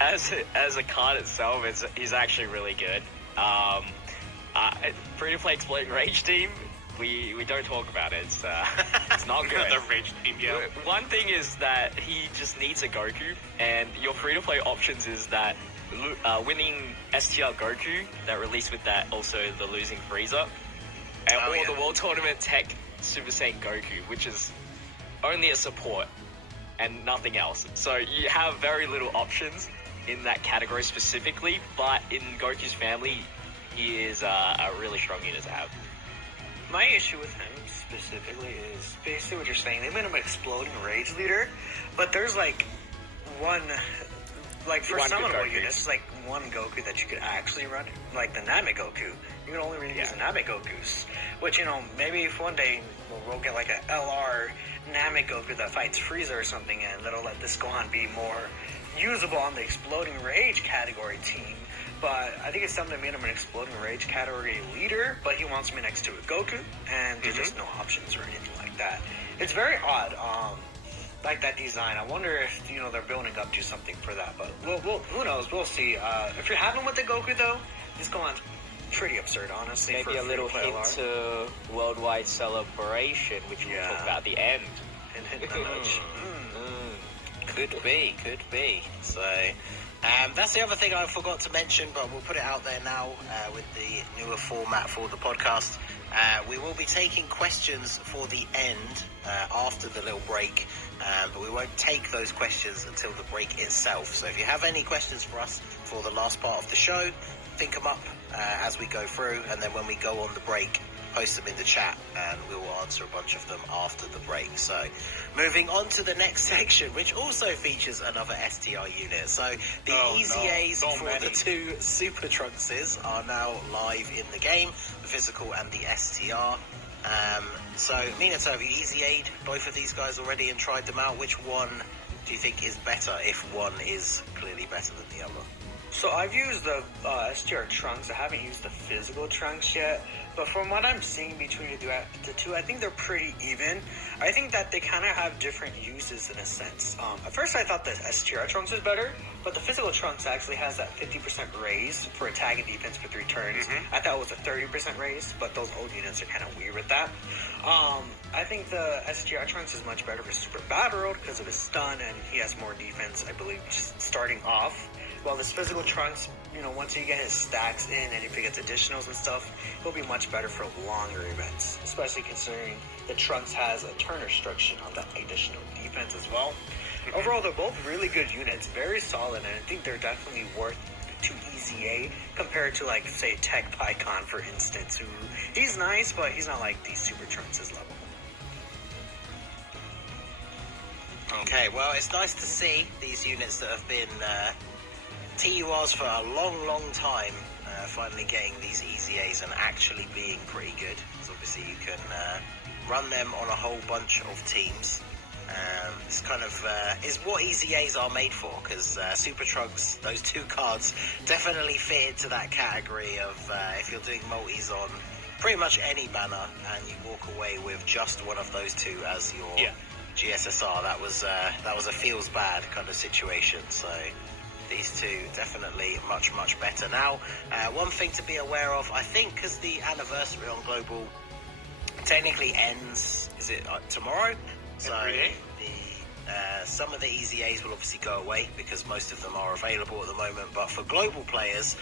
as a card itself, he's actually really good. Free-to-play Exploding Rage team, we don't talk about it. It's not good. The Rage team, yeah. One thing is that he just needs a Goku, and your free-to-play options is that winning STR Goku that released with that, also the losing Frieza, and the World Tournament Tech Super Saiyan Goku, which is only a support and nothing else. So you have very little options in that category specifically, but in Goku's family, he is a really strong unit to have. My issue with him specifically is basically what you're saying. They made him an Exploding Rage leader, but there's like one, like for summonable units, like one Goku that you could actually run, like the Namek Goku. You can only really use the Namek Gokus, which, you know, maybe if one day we'll get like a LR Namek Goku that fights Frieza or something, and that'll let this Gohan be more usable on the Exploding Rage category team. But I think it's something that made him an Exploding Rage category leader, but he wants me next to a Goku, and there's just no options or anything like that. It's very odd, like that design. I wonder if, you know, they're building up to something for that, but we'll who knows? We'll see. If you're having with the Goku, though, this Gohan's pretty absurd, honestly. Maybe a little hint to Worldwide Celebration, which we'll talk about at the end. Could be. So, that's the other thing I forgot to mention, but we'll put it out there now with the newer format for the podcast. We will be taking questions for the end after the little break, but we won't take those questions until the break itself. So if you have any questions for us for the last part of the show, think them up as we go through, and then when we go on the break, post them in the chat, and we will answer a bunch of them after the break. So, moving on to the next section, which also features another STR unit. So, the EZAs for the two Super Trunkses are now live in the game, the physical and the STR. So, Minato, have you EZA'd both of these guys already and tried them out? Which one do you think is better, if one is clearly better than the other? So I've used the STR Trunks. I haven't used the physical Trunks yet. But from what I'm seeing between the two, I think they're pretty even. I think that they kind of have different uses in a sense. At first I thought the STR Trunks was better, but the physical Trunks actually has that 50% raise for attack and defense for 3 turns. I thought it was a 30% raise, but those old units are kind of weird with that. I think the STR Trunks is much better for Super Battle Road because of his stun, and he has more defense, I believe, starting off. While this physical Trunks, you know, once you get his stacks in and if he gets additionals and stuff, he'll be much better for longer events, especially considering the Trunks has a turn restriction on that additional defense as well. Overall, they're both really good units, very solid, and I think they're definitely worth 2 EZA compared to, like, say, Tech Pycon, for instance, who, he's nice, but he's not like the Super Trunks' level. Okay, well, it's nice to see these units that have been TURs for a long time finally getting these EZAs and actually being pretty good. Because obviously you can run them on a whole bunch of teams. It's kind of is what EZAs are made for, because Super Trunks, those 2 cards, definitely fit into that category of if you're doing multis on pretty much any banner and you walk away with just one of those 2 as your GSSR, that was a feels bad kind of situation. So these 2 definitely much better. Now, one thing to be aware of, I think, because the anniversary on Global technically ends, is it tomorrow? So some of the EZAs will obviously go away because most of them are available at the moment, but for global players,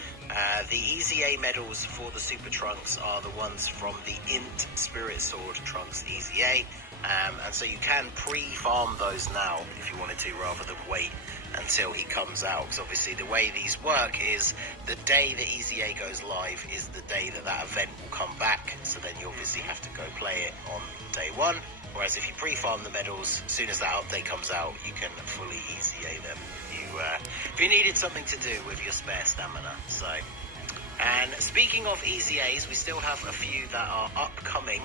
the EZA medals for the Super Trunks are the ones from the Int Spirit Sword Trunks EZA, and so you can pre-farm those now if you wanted to, rather than wait until he comes out, because obviously the way these work is the day the EZA goes live is the day that event will come back, so then you obviously have to go play it on day 1, whereas if you pre-farm the medals, as soon as that update comes out, you can fully EZA them if you needed something to do with your spare stamina. So, and speaking of EZAs, we still have a few that are upcoming.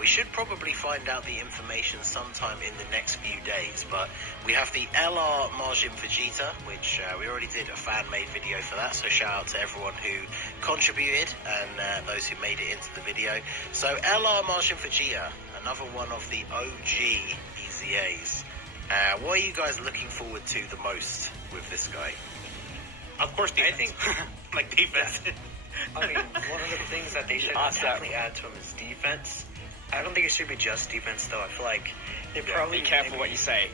We should probably find out the information sometime in the next few days, but we have the LR Majin Vegeta, which we already did a fan-made video for that, so shout out to everyone who contributed and those who made it into the video. So LR Majin Vegeta, another one of the OG EZAs. What are you guys looking forward to the most with this guy? Of course, defense. I think, like defense. I mean, one of the things that they should definitely add to him is defense. I don't think it should be just defense, though. I feel like they probably Be careful what you say.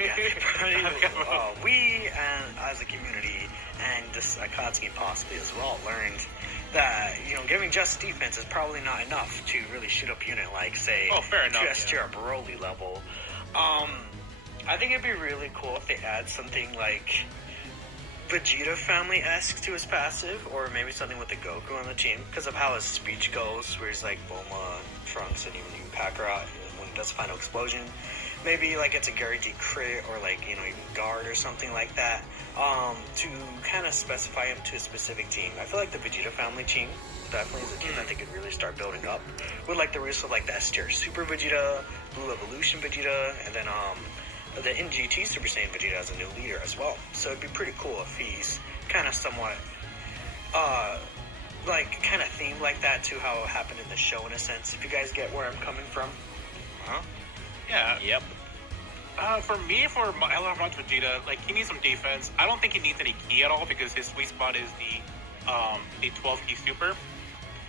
Yeah, they probably we and as a community and just Akatsuki possibly as well learned that giving just defense is probably not enough to really shoot up unit like say fair enough, to S tier Broly level. I think it'd be really cool if they add something like Vegeta family-esque to his passive, or maybe something with the Goku on the team, because of how his speech goes, where he's like Bulma, Trunks, and even Kakarot when he does final explosion. Maybe like it's a Gary D crit, or like even guard or something like that, to kind of specify him to a specific team. I feel like the Vegeta family team definitely is a team that they could really start building up with like the roots of like the S tier Super Vegeta, Blue Evolution Vegeta, and then the NGT Super Saiyan Vegeta as a new leader as well. So it'd be pretty cool if he's kind of somewhat, like kind of themed like that to how it happened in the show in a sense. If you guys get where I'm coming from. Yeah. Yep. For me, for I love Vegeta. Like he needs some defense. I don't think he needs any key at all because his sweet spot is the 12 key super.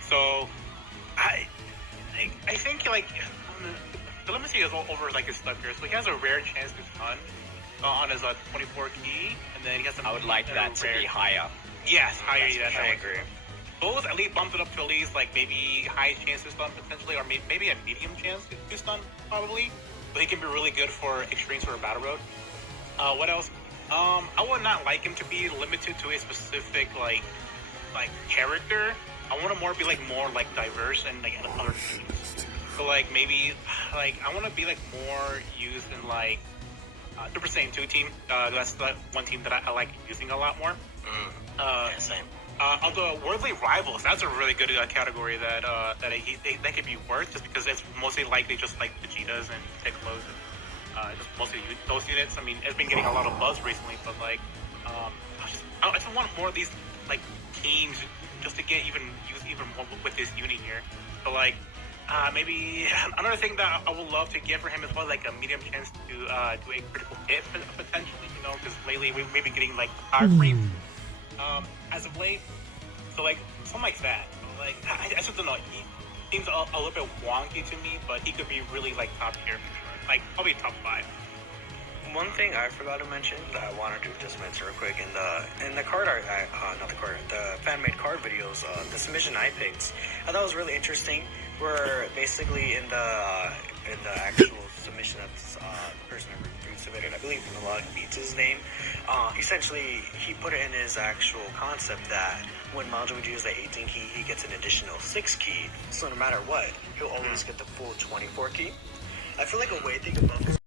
So I think like. So let me see his over like his stuff here. So he has a rare chance to stun on his 24 key, and then he has. I would like that to be higher. Yes, higher. Yes, I agree. Both at least bumped it up to at least like maybe high chance to stun potentially, or maybe a medium chance to stun probably. But he can be really good for extremes or battle road. What else? I would not like him to be limited to a specific like character. I want him more be like more like diverse and like other teams. So like maybe like I want to be like more used in like Super Saiyan 2 team. That's the one team that I like using a lot more. Yeah, same. Although Worldly Rivals, that's a really good category that that could be worth just because it's mostly likely just like Vegetas and Piccolo's and just mostly those units. I mean, it's been getting a lot of buzz recently, but like I just want more of these like teams just to get even more with this unit here. So like maybe another thing that I would love to get for him as well, like a medium chance to do a critical hit potentially, because lately we may be getting like power creep as of late. So like something like that. Like I just don't know. He seems a little bit wonky to me, but he could be really like top tier for sure. Like probably top 5. One thing I forgot to mention that I wanted to just mention real quick in the card art, not the card art, the fan made card videos, the submission I picked, I thought it was really interesting. Where basically in the actual submission that the person who submitted, I believe Melodic Beats his name, essentially he put it in his actual concept that when Majo would use the 18 key, he gets an additional 6 key. So no matter what, he'll always get the full 24 key. I feel like a way to think about this